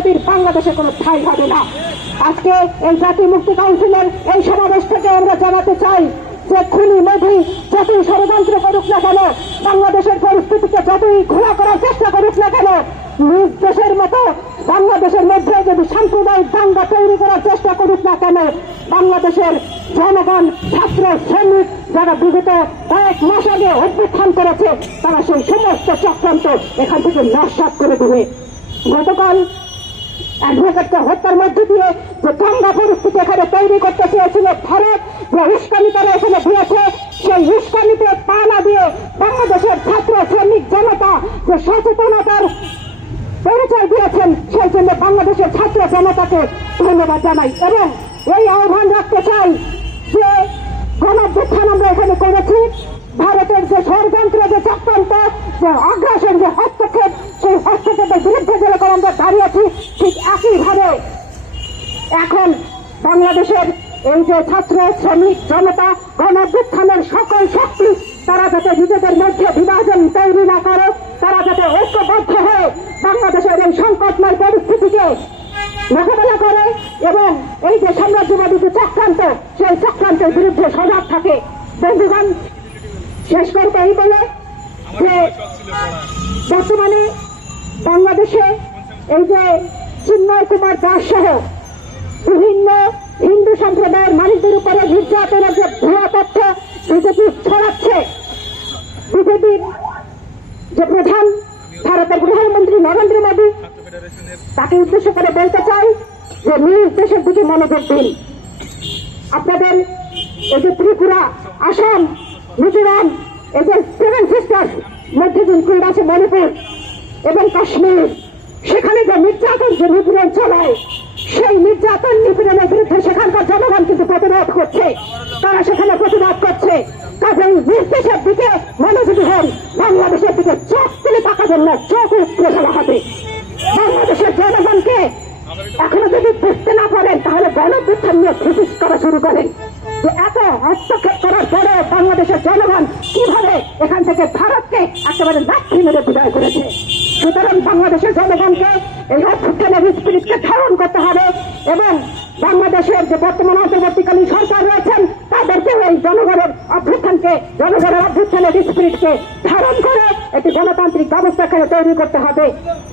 মোদীর বাংলাদেশে কোনো ঠাঁই হবে না। আজকে এই জাতীয় মুক্তি কাউন্সিলের এই সমাবেশ থেকে আমরা জানাতে চাই যে খুনি মোদী যতই ষড়যন্ত্র করুক না কেন, বাংলাদেশের পরিস্থিতিকে যতই ঘোলা করার চেষ্টা করুক না কেন, নিজ দেশের মতো বাংলাদেশের মধ্যে যদি সাম্প্রদায়িক দাঙ্গা তৈরি করার চেষ্টা করুক না কেন, বাংলাদেশের জনগণ, ছাত্র, শ্রমিক যারা বিগত কয়েক মাস আগে অভ্যুত্থান করেছে তারা সেই সমস্ত চক্রান্ত এখান থেকে নস্যাৎ করে দেবে। গতকাল অ্যাডভোকেটকে হত্যার মধ্য দিয়ে যে দাঙ্গা পরিস্থিতি এখানে তৈরি করতে চেয়েছিল ভারত, যে উস্কানি তারা এখানে দিয়েছে, সেই উস্কানিতে পা না দিয়ে বাংলাদেশের ছাত্র, শ্রমিক, জনতা যে সচেতনতার পরিচয় দিয়েছেন সেই জন্য বাংলাদেশের ছাত্র জনতাকে ধন্যবাদ জানাই এবং এই আহ্বান রাখতে চাই যে গণঅভ্যুত্থান আমরা এখানে করেছি, ভারতের যে ষড়যন্ত্র, যে চক্রান্ত, যে আগ্রাসন, যে হস্তক্ষেপ, সেই হস্তক্ষেপের বিরুদ্ধে যেরকম আমরা দাঁড়িয়েছি ঠিক একইভাবে এখন বাংলাদেশের এই যে ছাত্র, শ্রমিক, জনতা গণঅভ্যুত্থানের সকল শক্তি তারা যাতে নিজেদের মধ্যে বিভাজন তৈরি না করে, তারা যাতে ঐক্যবদ্ধ হয়ে বাংলাদেশের এই সংকটময় পরিস্থিতিকে মোকাবেলা করে এবং এই যে সাম্রাজ্যবাদী যে চক্রান্ত সেই চক্রান্তের বিরুদ্ধে সজাগ থাকে। বন্ধুগণ, শেষ করতে এই বলে যে বর্তমানে বাংলাদেশে এই যে চিন্ময় কুমার দাস সহ বিভিন্ন হিন্দু সম্প্রদায়ের মানুষদের উপরে নির্যাতনের যে ভুয়া তথ্য বিজেপি ছড়াচ্ছে, বিজেপির যে প্রধান ভারতের প্রধানমন্ত্রী নরেন্দ্র মোদী তাকে উদ্দেশ্য করে বলতে চাই যে নিজ দেশের দিকে মনোযোগ দিন। আপনাদের এই যে ত্রিপুরা, আসাম, মিজোরাম, এই যে 7 সিস্টার্স মধ্যে যে আছে মণিপুর এবং কাশ্মীর, সেখানে যে নির্যাতন, যে নিপীড়ন চালায়, সেই নির্যাতন নিপীড়নের বিরুদ্ধে সেখানকার জনগণ কিন্তু প্রতিবাদ করছে, তারা সেখানে প্রতিবাদ করছে। কাজেই নিজ দেশের দিকে মনোযোগী হন, বাংলাদেশের দিকে চোখ তুলে তাকাবেন না, চোখ উপড়ে ফেলা হবে। বাংলাদেশের জনগণকে এখনো যদি বুঝতে না পারেন তাহলে গণঅভ্যুত্থান নিয়ে থিসিস করা শুরু করেন যে এত হস্তক্ষেপ করার পরে বাংলাদেশের জনগণ কিভাবে এখান থেকে ভারতকে একেবারে লাঠি মেরে বিদায় করেছে। সুতরাং বাংলাদেশের জনগণকে এই অভ্যুত্থানের স্পিরিটকে ধারণ করতে হবে এবং বাংলাদেশের যে বর্তমান অন্তর্বর্তীকালীন সরকার রয়েছেন তাদেরকে এই জনগণের অভ্যুত্থানের স্পিরিটকে ধারণ করে একটি গণতান্ত্রিক ব্যবস্থা এখানে তৈরি করতে হবে।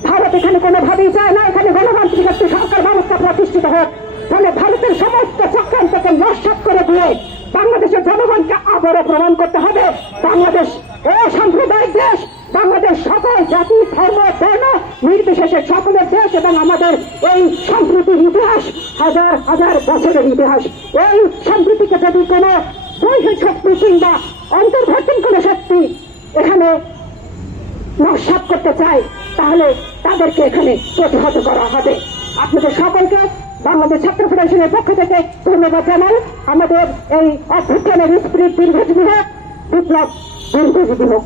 ভারত এখানে কোনোভাবেই চায় না এখানে গণতান্ত্রিক একটি সরকার ব্যবস্থা প্রতিষ্ঠিত হোক, ফলে ভারতের সমস্ত চক্রান্তকে নস্যাৎ করে দিয়ে বাংলাদেশের জনগণকে আবারও প্রমাণ করতে হবে বাংলাদেশ অসাম্প্রদায়িক দেশ, বাংলাদেশ সকল জাতি, ধর্ম, বর্ণ নির্বিশেষে সকলের দেশ এবং আমাদের এই সম্প্রীতির ইতিহাস হাজার হাজার বছরের ইতিহাস। এই সম্প্রীতিকে যদি কোনো বৈশ্বিক শক্তি কিংবা অন্তর্বর্তী কোনো শক্তি এখানে নস্যাৎ করতে চায় তাহলে তাদেরকে এখানে প্রতিহত করা হবে। আপনাদের সকলকে বাংলাদেশ ছাত্র ফেডারেশনের পক্ষ থেকে ধন্যবাদ জানাই। আমাদের এই অভ্যুত্থানের স্পিরিট দীর্ঘজীবী হোক, বিপ্লব দীর্ঘজীবী হোক।